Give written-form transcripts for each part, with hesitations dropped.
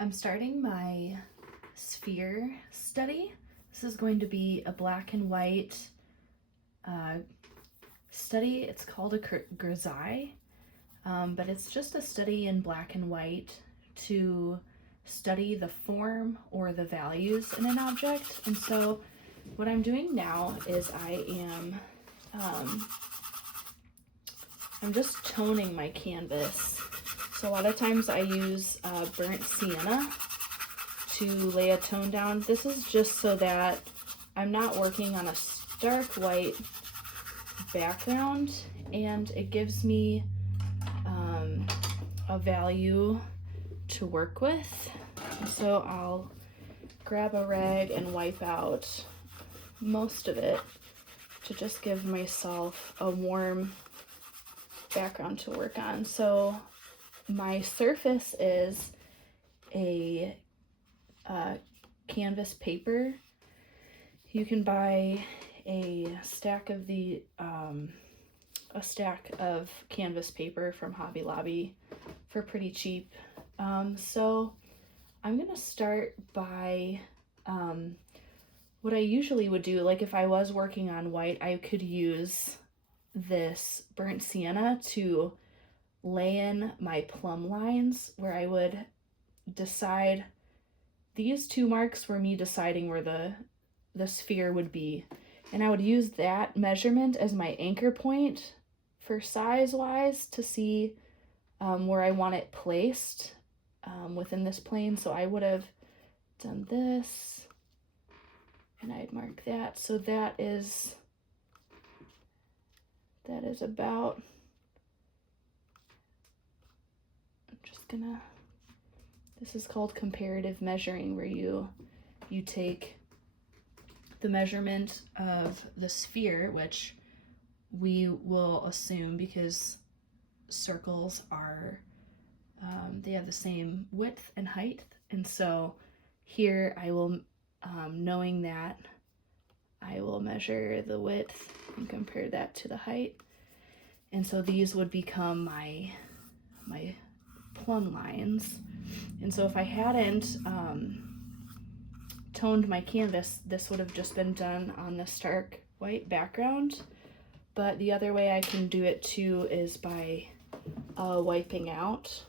I'm starting my sphere study. This is going to be a black and white study. It's called a Grisaille, but it's just a study in black and white to study the form or the values in an object. And so what I'm doing now is I'm just toning my canvas. So a lot of times I use burnt sienna to lay a tone down. This is just so that I'm not working on a stark white background, and it gives me a value to work with. So I'll grab a rag and wipe out most of it to just give myself a warm background to work on. So my surface is a canvas paper. You can buy a stack of canvas paper from Hobby Lobby for pretty cheap. So I'm gonna start by what I usually would do. Like if I was working on white, I could use this burnt sienna to lay in my plumb lines, where I would decide these two marks were me deciding where the sphere would be, and I would use that measurement as my anchor point for size wise to see where I want it placed within this plane. So I would have done this and I'd mark that. So that is about, this is called comparative measuring, where you take the measurement of the sphere, which we will assume because circles are, they have the same width and height. And so here I will, knowing that, I will measure the width and compare that to the height. And so these would become my plumb lines. And so if I hadn't toned my canvas, this would have just been done on the stark white background. But the other way I can do it too is by wiping out,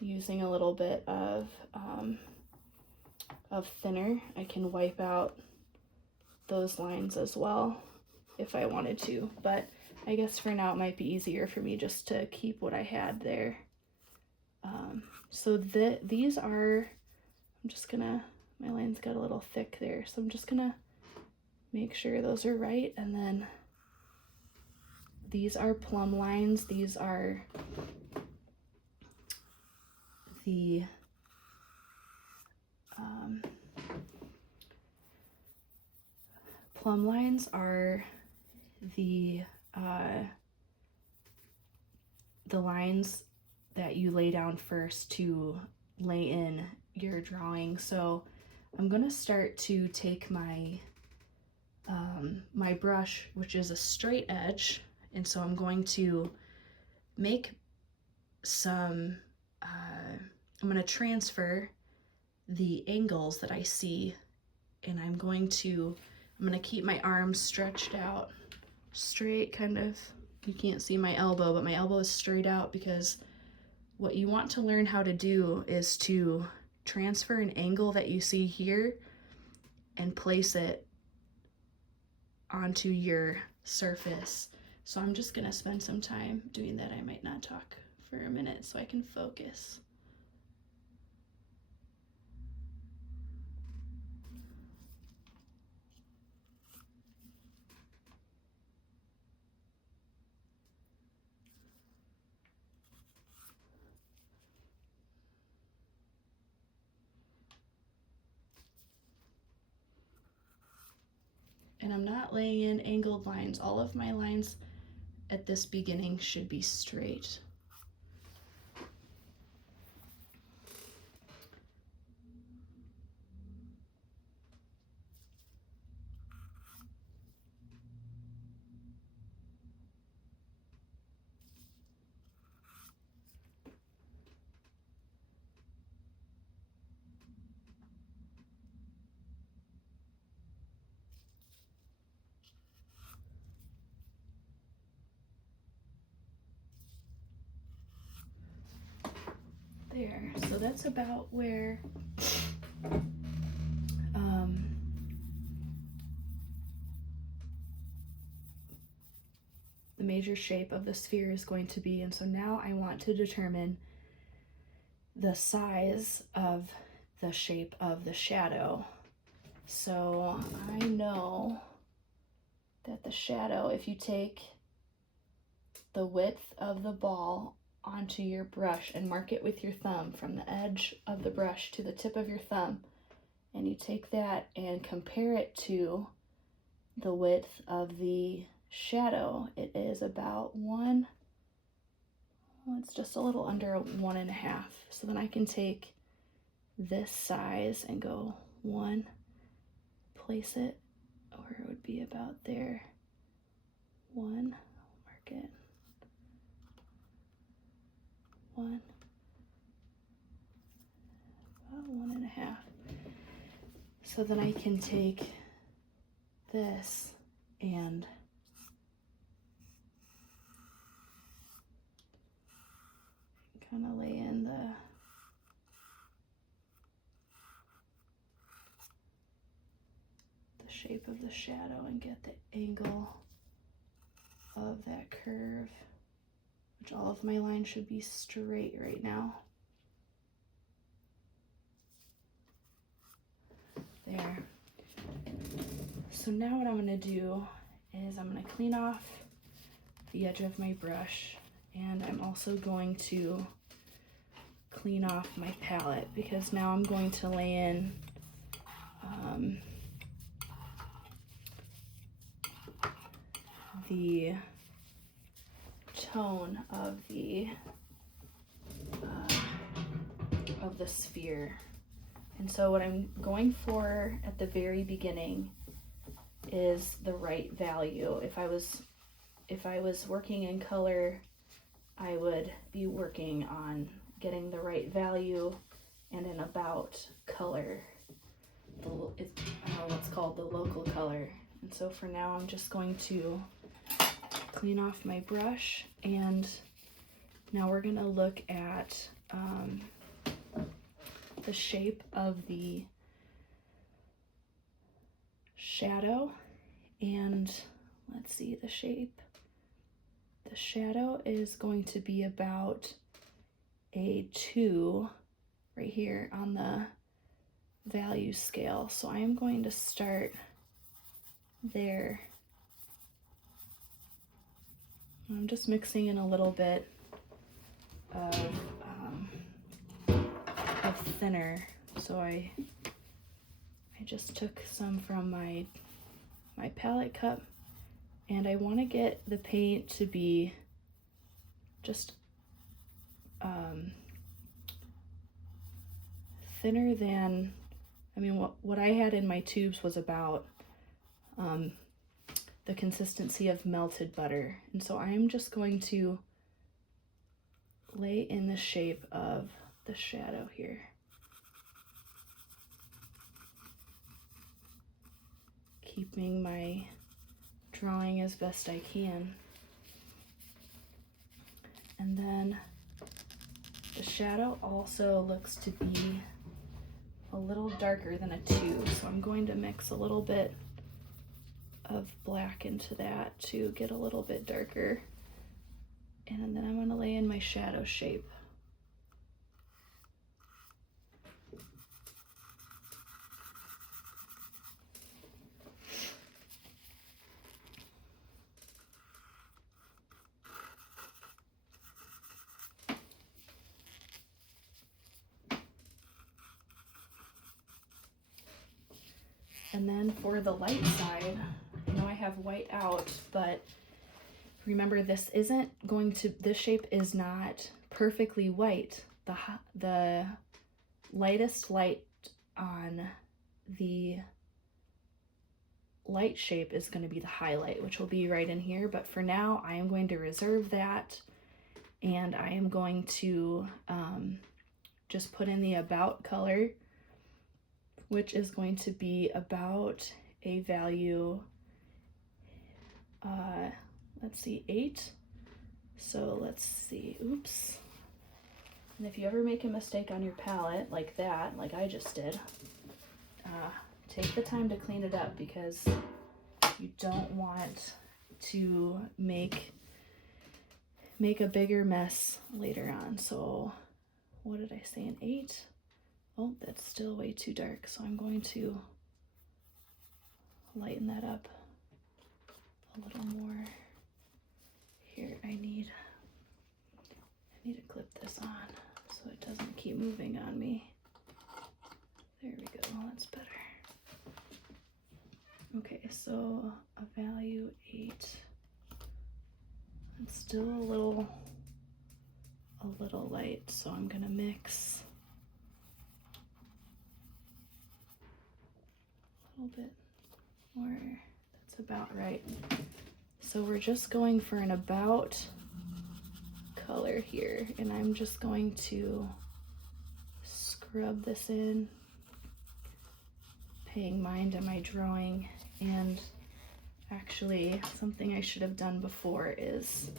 using a little bit of thinner. I can wipe out those lines as well if I wanted to, but I guess for now it might be easier for me just to keep what I had there. So these are, I'm just gonna, my lines got a little thick there, so I'm just gonna make sure those are right. And then these are plumb lines. These are the plumb lines are the lines that you lay down first to lay in your drawing. So I'm gonna start to take my my brush, which is a straight edge, and so I'm going to make some I'm going to transfer the angles that I see, and I'm going to keep my arms stretched out straight, kind of. You can't see my elbow, but my elbow is straight out, because what you want to learn how to do is to transfer an angle that you see here and place it onto your surface. So I'm just gonna spend some time doing that. I might not talk for a minute so I can focus. And I'm not laying in angled lines. All of my lines at this beginning should be straight. There, so that's about where the major shape of the sphere is going to be. And so now I want to determine the size of the shape of the shadow. So I know that the shadow, if you take the width of the ball onto your brush and mark it with your thumb from the edge of the brush to the tip of your thumb, and you take that and compare it to the width of the shadow, it is about it's just a little under 1.5. So then I can take this size and go 1, place it where it would be about there, 1, mark it, 1, about 1.5. So then I can take this and kind of lay in the shape of the shadow and get the angle of that curve, which all of my lines should be straight right now. There. So now what I'm going to do is I'm going to clean off the edge of my brush, and I'm also going to clean off my palette, because now I'm going to lay in the tone of the sphere. And so what I'm going for at the very beginning is the right value. If I was working in color, I would be working on getting the right value and an about color. It's what's called the local color. And so for now, I'm just going to clean off my brush, and now we're going to look at the shape of the shadow. And let's see, the shape. The shadow is going to be about a 2 right here on the value scale. So I am going to start there. I'm just mixing in a little bit of thinner. So I just took some from my palette cup, and I want to get the paint to be just thinner than, I mean, what I had in my tubes was about the consistency of melted butter. And so I'm just going to lay in the shape of the shadow here. Keeping my drawing as best I can. And then the shadow also looks to be a little darker than a 2, so I'm going to mix a little bit of black into that to get a little bit darker. And then I'm going to lay in my shadow shape. And then for the light side, I know I have white out, but remember, this shape is not perfectly white. The lightest light on the light shape is going to be the highlight, which will be right in here. But for now, I am going to reserve that, and I am going to just put in the about color, which is going to be about a value, let's see, 8. So let's see, oops. And if you ever make a mistake on your palette like that, like I just did, take the time to clean it up, because you don't want to make a bigger mess later on. So what did I say, an 8? Oh, that's still way too dark, so I'm going to lighten that up a little more. Here, I need to clip this on so it doesn't keep moving on me. There we go, that's better. Okay, so a value 8. It's still a little light, so I'm gonna mix a little bit more. That's about right. So we're just going for an about color here, and I'm just going to scrub this in, paying mind to my drawing. And actually, something I should have done before is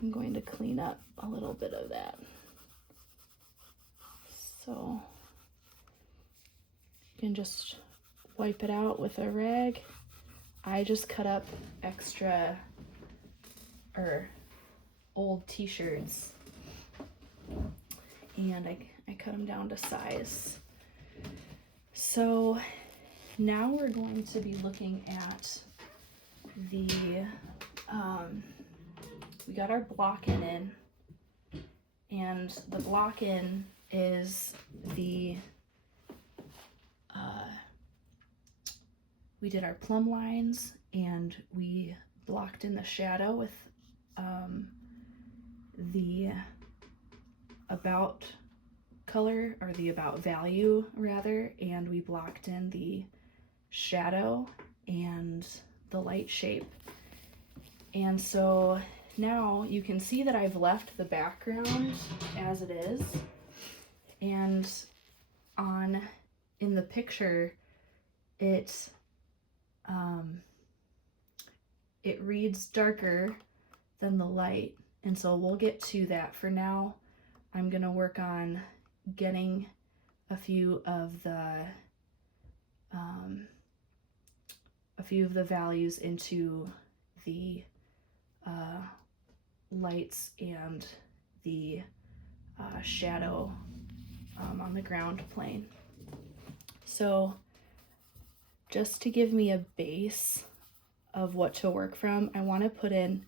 I'm going to clean up a little bit of that. So you can just wipe it out with a rag. I just cut up extra or old t-shirts, and I cut them down to size. So now we're going to be looking at the we got our block-in in, and the block-in is the we did our plumb lines, and we blocked in the shadow with the about color, or the about value rather, and we blocked in the shadow and the light shape. And so now you can see that I've left the background as it is, and in the picture it reads darker than the light, and so we'll get to that. For now, I'm gonna work on getting a few of the values into the lights and the shadow on the ground plane. So just to give me a base of what to work from, I want to put in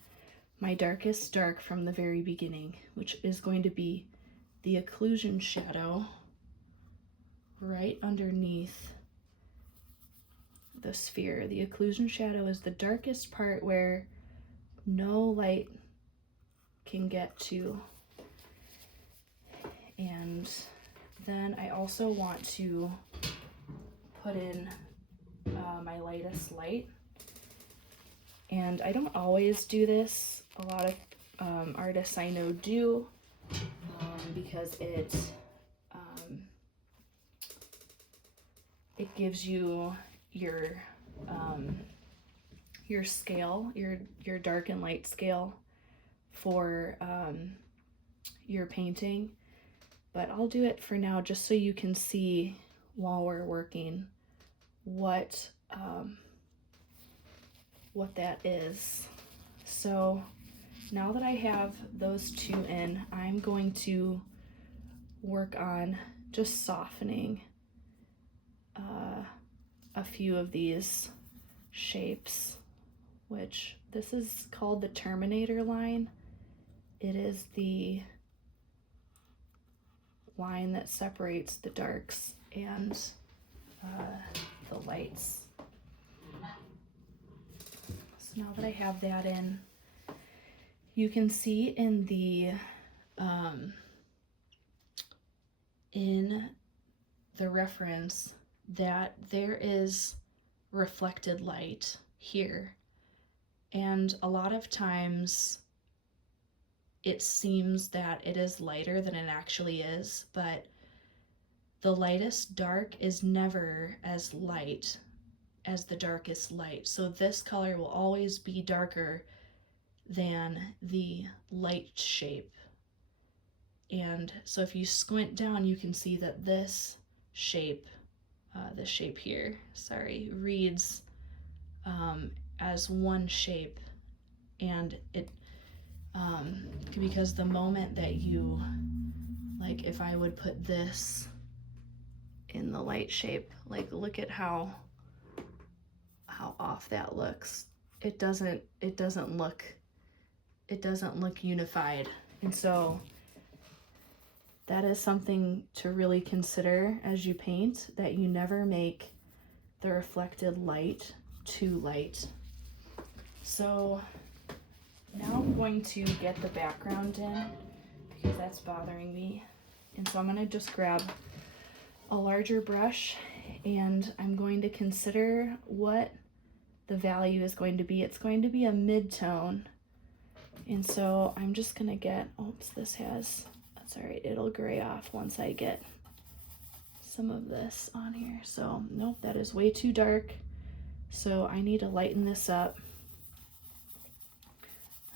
my darkest dark from the very beginning, which is going to be the occlusion shadow right underneath the sphere. The occlusion shadow is the darkest part where no light can get to. And then I also want to put in my lightest light. And I don't always do this. A lot of artists I know do, because it gives you your scale, your dark and light scale for your painting. But I'll do it for now just so you can see while we're working what that is. So now that I have those two in, I'm going to work on just softening a few of these shapes, which this is called the Terminator line. It is the line that separates the darks and the lights. So now that I have that in, you can see in the reference that there is reflected light here, and a lot of times it seems that it is lighter than it actually is, but the lightest dark is never as light as the darkest light. So this color will always be darker than the light shape And so if you squint down, you can see that this shape here, sorry, reads as one shape. And it, because the moment that you, like if I would put this in the light shape, like look at how off that looks. It doesn't look unified. And so that is something to really consider as you paint, that you never make the reflected light too light. So now I'm going to get the background in because that's bothering me. And so I'm going to just grab a larger brush and I'm going to consider what the value is going to be. It's going to be a mid-tone. And so I'm just going to get, oops, that's all right, it'll gray off once I get some of this on here. So nope, that is way too dark. So I need to lighten this up.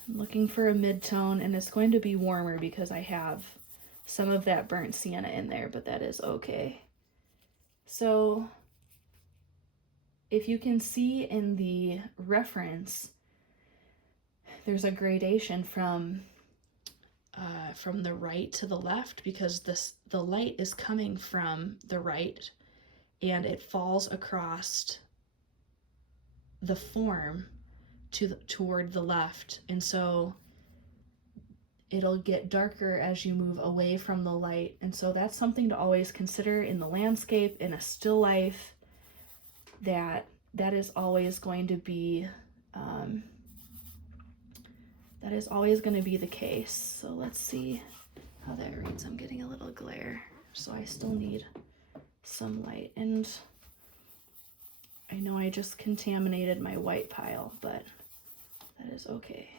I'm looking for a mid-tone, and it's going to be warmer because I have some of that burnt sienna in there, but that is okay. So if you can see in the reference, there's a gradation from the right to the left, because the light is coming from the right and it falls across the form toward the left, and so it'll get darker as you move away from the light. And so that's something to always consider in the landscape, in a still life, that is always going to be the case. So let's see how that reads. I'm getting a little glare, so I still need some light. And I know I just contaminated my white pile, but that is okay.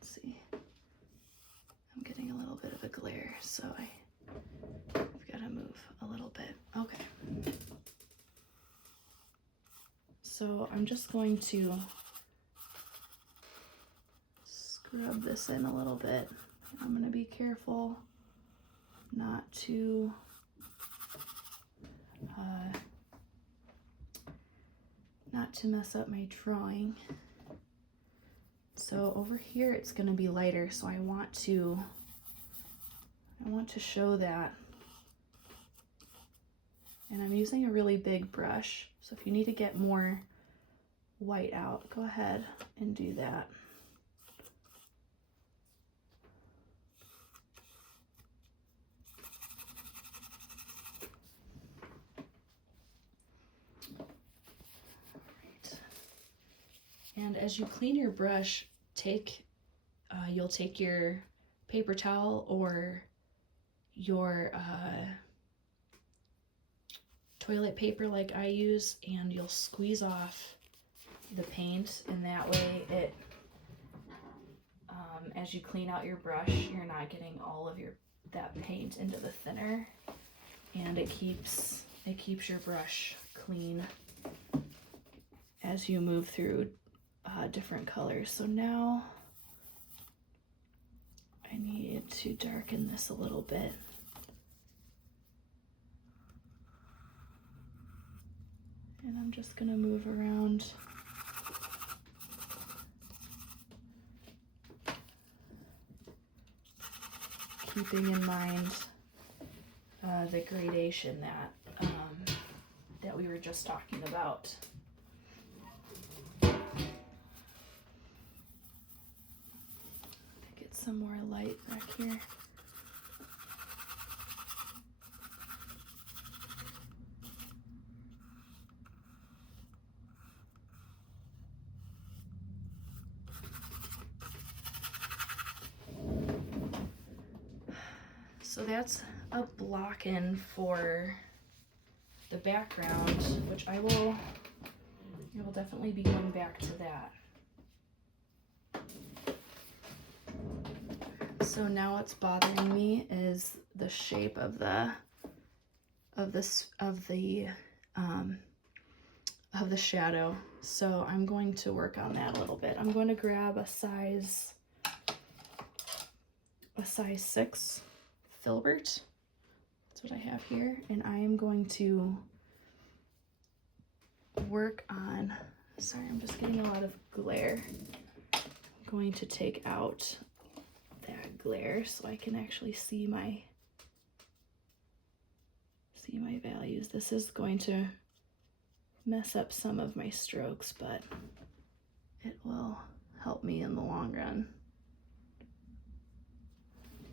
Let's see. I'm getting a little bit of a glare, so I've got to move a little bit. Okay. So I'm just going to scrub this in a little bit. I'm going to be careful not to mess up my drawing. So over here it's going to be lighter, so I want to show that. And I'm using a really big brush, so if you need to get more white out, go ahead and do that. And as you clean your brush, you'll take your paper towel or your toilet paper like I use, and you'll squeeze off the paint, and that way it, as you clean out your brush, you're not getting all of that paint into the thinner, and it keeps your brush clean as you move through different colors. So now I need to darken this a little bit. And I'm just gonna move around. Keeping in mind the gradation that we were just talking about. Some more light back here. So that's a block in for the background, which I will definitely be going back to that. So now what's bothering me is the shape of the shadow. So I'm going to work on that a little bit. I'm going to grab a size 6 filbert. That's what I have here. And I am going to work on, sorry, I'm just getting a lot of glare. I'm going to take out that glare so I can actually see my values. This is going to mess up some of my strokes, but it will help me in the long run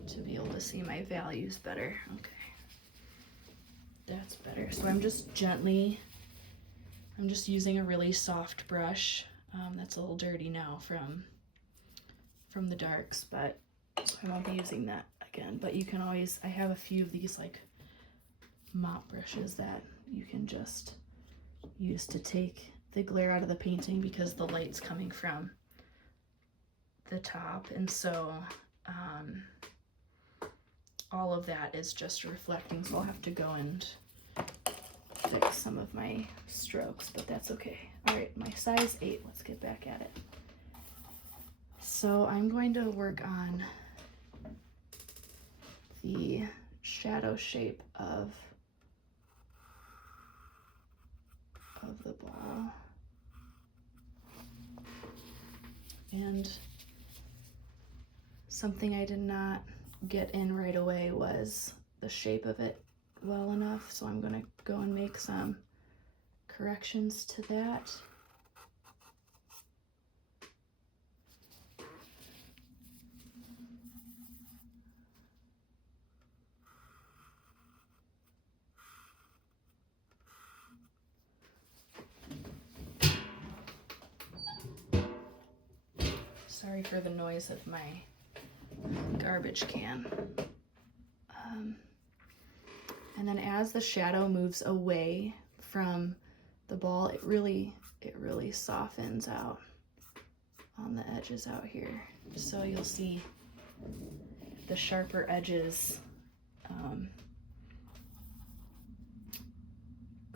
to be able to see my values better. Okay, that's better. So I'm just using a really soft brush. That's a little dirty now from the darks, but I won't be using that again. But you can always, I have a few of these like mop brushes that you can just use to take the glare out of the painting because the light's coming from the top, and so all of that is just reflecting, so I'll have to go and fix some of my strokes, but that's okay. All right, my size 8, let's get back at it. So I'm going to work on the shadow shape of the ball. And something I did not get in right away was the shape of it well enough, so I'm gonna go and make some corrections to that. Sorry for the noise of my garbage can. And then as the shadow moves away from the ball, it really softens out on the edges out here. So you'll see the sharper edges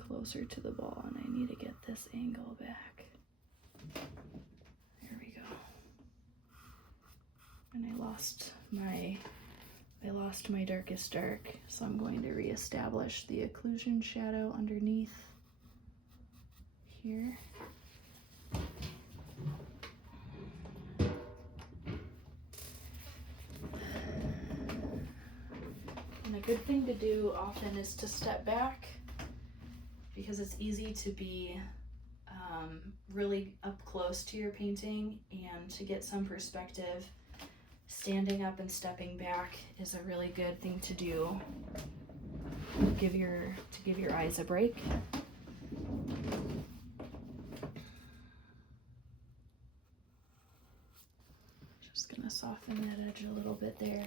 closer to the ball, and I need to get this angle back. There we go. And I lost my darkest dark, so I'm going to reestablish the occlusion shadow underneath here. And a good thing to do often is to step back, because it's easy to be really up close to your painting, and to get some perspective, standing up and stepping back is a really good thing to do. To give your eyes a break. Just gonna soften that edge a little bit there.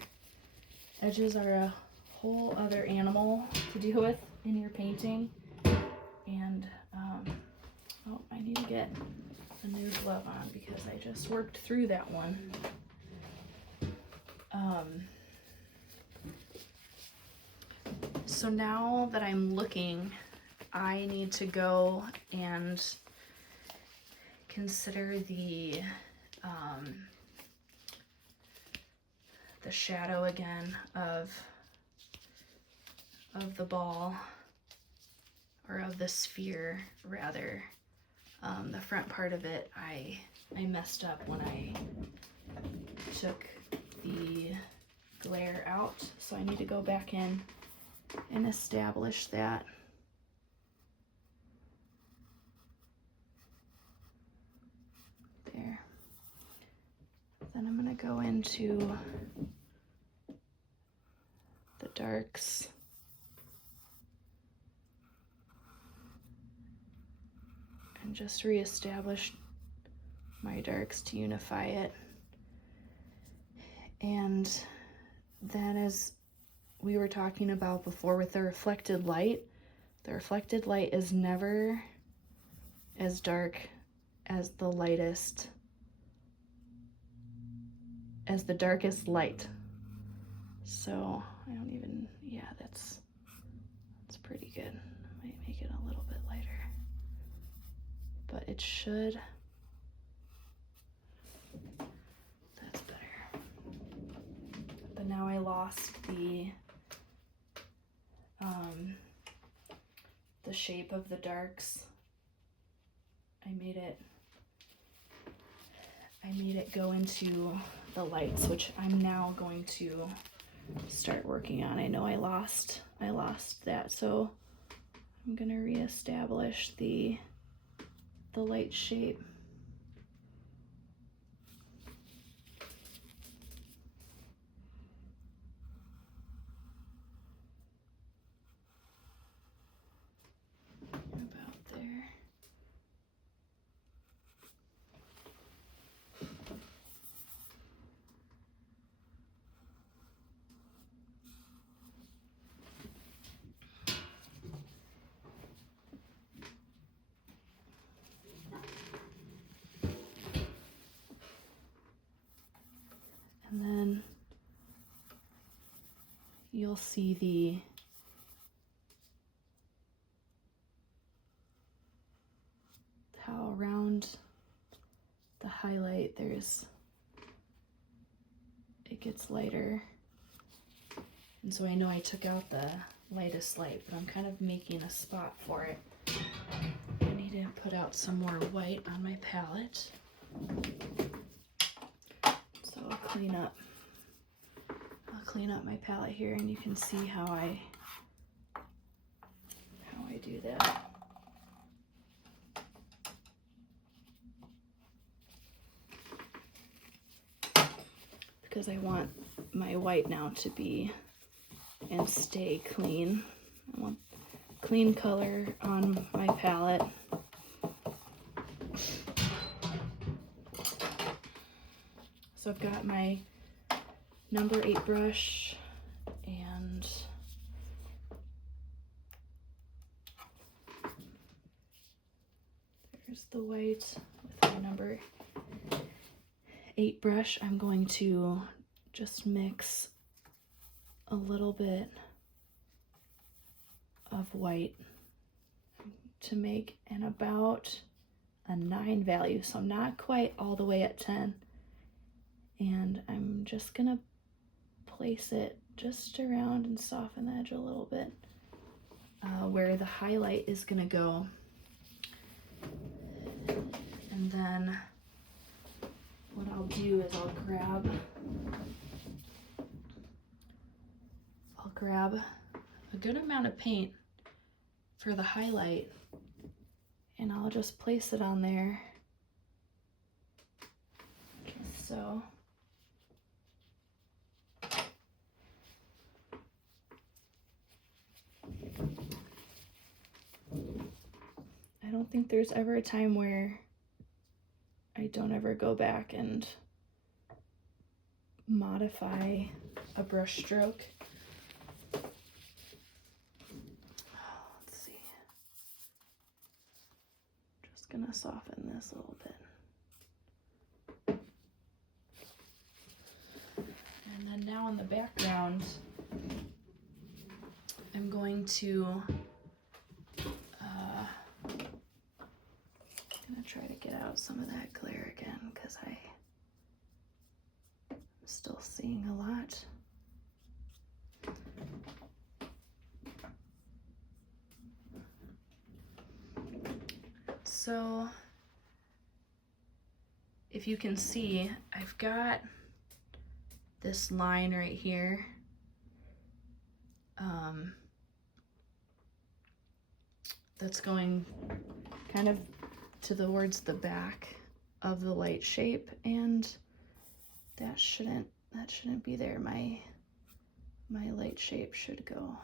Edges are a whole other animal to deal with in your painting. And oh, I need to get a new glove on because I just worked through that one. So now that I'm looking, I need to go and consider the shadow again of the ball, or of the sphere rather. The front part of it, I messed up when I took the glare out, so I need to go back in and establish that. There. Then I'm going to go into the darks. And just reestablish my darks to unify it. And then, as we were talking about before with the reflected light is never as dark as the darkest light. So I don't even, yeah, that's pretty good. I might make it a little bit lighter, but it should, that's better. But now I lost the the shape of the darks. I made it go into the lights, which I'm now going to start working on. I know I lost that, so I'm gonna reestablish the light shape. About there. And then you'll see how around the highlight it gets lighter. And so I know I took out the lightest light, but I'm kind of making a spot for it. I need to put out some more white on my palette. So I'll clean up my palette here, and you can see how I do that. Because I want my white now to be and stay clean. I want clean color on my palette. So I've got my number 8 brush, and there's the white with my number 8 brush. I'm going to just mix a little bit of white to make about a 9 value, so I'm not quite all the way at 10. And I'm just gonna place it just around and soften the edge a little bit where the highlight is gonna go. And then what I'll do is I'll grab a good amount of paint for the highlight, and I'll just place it on there, just so. I don't think there's ever a time where I don't ever go back and modify a brush stroke. Let's see. Just gonna soften this a little bit. And then now in the background, I'm going to try to get out some of that glare again, because I'm still seeing a lot. So if you can see, I've got this line right here. That's going kind of towards the back of the light shape, and that shouldn't be there. My light shape should go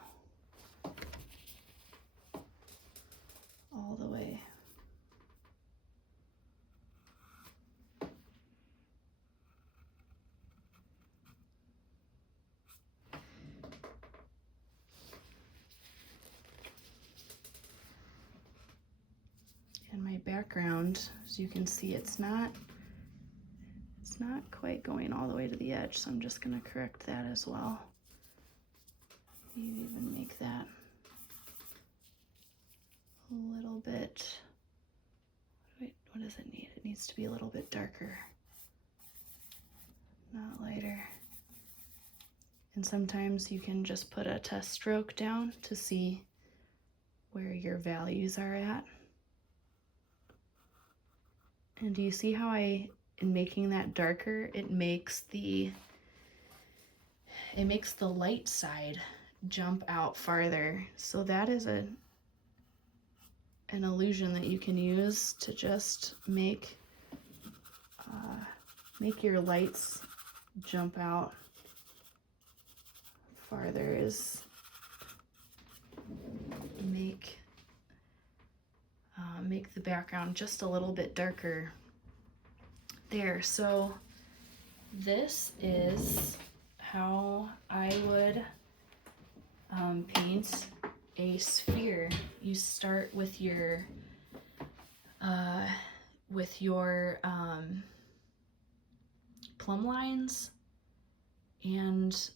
all the way. And my background, as you can see, it's not quite going all the way to the edge, so I'm just going to correct that as well. Maybe even make that a little bit, what does it need? It needs to be a little bit darker, not lighter. And sometimes you can just put a test stroke down to see where your values are at. And do you see how in making that darker, it makes the light side jump out farther. So that is an illusion that you can use to just make your lights jump out farther, is make the background just a little bit darker there. So this is how I would paint a sphere. You start with your plumb lines and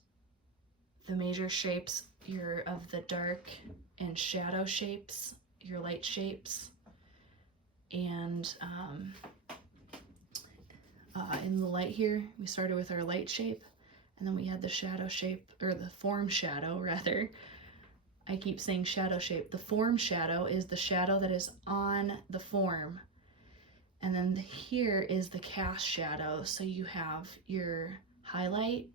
the major shapes of the dark and shadow shapes, your light shapes, and in the light here we started with our light shape, and then we had the shadow shape, or the form shadow rather. I keep saying shadow shape. The form shadow is the shadow that is on the form. And then here is the cast shadow. So you have your highlight,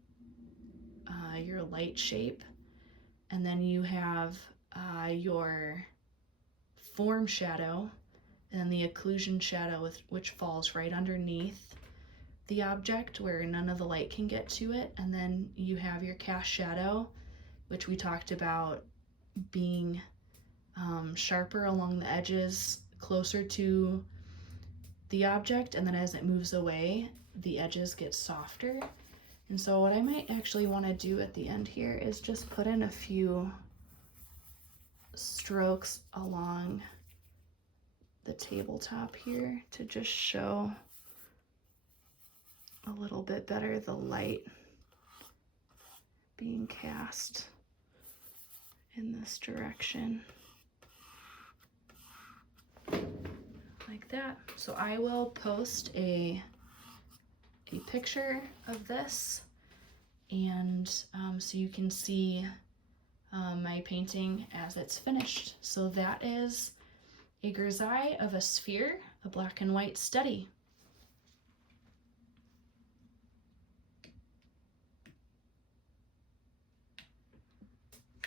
your light shape, and then you have your form shadow, and then the occlusion shadow, which falls right underneath the object where none of the light can get to it. And then you have your cast shadow, which we talked about being sharper along the edges, closer to the object, and then as it moves away, the edges get softer. And so what I might actually want to do at the end here is just put in a few strokes along the tabletop here to just show a little bit better the light being cast in this direction. Like that. So I will post a picture of this, and so you can see my painting as it's finished. So that is a grisaille of a sphere, a black and white study.